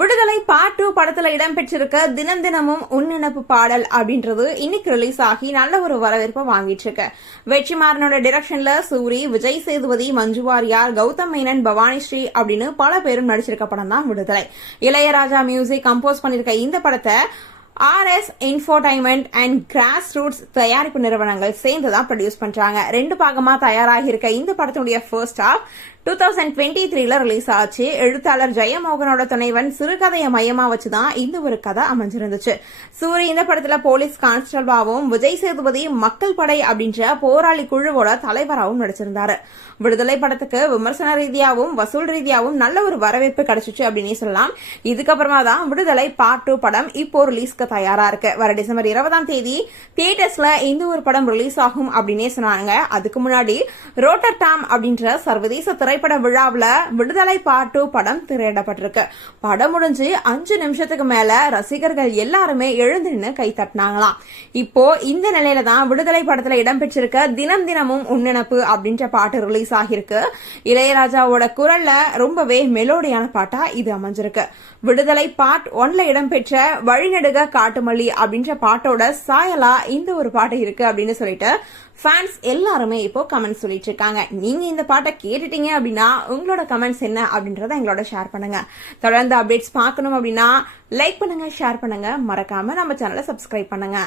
விடுதலை பார்ட் 2 படத்துல இடம்பெற்றிருக்க தினம் தினமும் உன்னினப்பு பாடல் அப்படின்றது இன்னைக்கு ரிலீஸ் ஆகி நல்ல ஒரு வரவேற்பை வாங்கிட்டு இருக்கு. வெற்றிமாறனோட டிரெக்ஷன்ல சூரி, விஜய் சேதுபதி, மஞ்சு வாரியார், கௌதம் மேனன், பவானி ஸ்ரீ அப்படின்னு பல பேரும் நடிச்சிருக்க படம் தான் விடுதலை. இளையராஜா மியூசிக் கம்போஸ் பண்ணிருக்க இந்த படத்தை RS entertainment and cross roots தயாரிப்பு நிறுவனங்கள் சேர்ந்துதான் ப்ரொடியூஸ் பண்றாங்க. 2 பாகமா தயாராகி இருக்க இந்த படத்தினுடைய ஃபர்ஸ்ட் ஹாஃப் 2023ல ரிலீஸ் ஆச்சு. எழுத்தாளர் ஜெயமோகனோட துணைவன் சிறுகதையை மையமா வச்சுதான் இந்த ஒரு கதை அமைஞ்சிருந்துச்சு. சூரி இந்த படத்துல போலீஸ் கான்ஸ்டபிளாவும், விஜய் சேதுபதி மக்கள் படை அப்படின்ற போராளி குழுவோட தலைவராகவும் நடிச்சிருந்தாரு. விடுதலை படத்துக்கு விமர்சன ரீதியாவும் வசூல் ரீதியாவும் நல்ல ஒரு வரவேற்பு கிடைச்சிச்சு அப்படின்னு சொல்லலாம். இதுக்கப்புறமா தான் விடுதலை பார்ட் 2 படம் இப்போ ரிலீஸ்க்கு தயாரா இருக்கு. வர டிசம்பர் 20ஆம் தேதி தியேட்டர்ஸ்ல இந்த ஒரு படம் ரிலீஸ் ஆகும் அப்படின்னே சொன்னாங்க. அதுக்கு முன்னாடி ரோட்டர்டாம் அப்படின்ற சர்வதேச திரைப்பட விழாவில் விடுதலை பார்ட் 2 படம் திரையிடப்பட்டிருக்கு. படம் முடிஞ்சு 5 நிமிஷத்துக்கு மேல ரசிகர்கள் எல்லாருமே எழுந்து நின்று கை தட்டினாங்களாம். இப்போ இந்த நிலையில தான் விடுதலை படத்துல இடம்பெற்றிருக்க தினம் தினமும் உன்னினப்பு அப்படின்ற பாட்டு ரிலீஸ் ஆகிருக்கு. இளையராஜாவோட குரல்ல ரொம்பவே மெலோடியான பாட்டா இது அமைஞ்சிருக்கு. விடுதலை பார்ட் 1ல இடம்பெற்ற வழிநெடுக காட்டுமல்லி அப்படின்ற பாட்டோட சாயலா இந்த ஒரு பாட்டு இருக்கு அப்படின்னு சொல்லிட்டு ஃபேன்ஸ் எல்லாருமே இப்போ கமெண்ட்ஸ் சொல்லிட்டு இருக்காங்க. நீங்க இந்த பாட்டை கேட்டுட்டீங்க அப்படின்னா உங்களோட கமெண்ட்ஸ் என்ன அப்படின்றத எங்களோட ஷேர் பண்ணுங்க. தொடர்ந்து அப்டேட்ஸ் பார்க்கணும் அப்படின்னா லைக் பண்ணுங்க, ஷேர் பண்ணுங்க, மறக்காம நம்ம சேனலை சப்ஸ்கிரைப் பண்ணுங்க.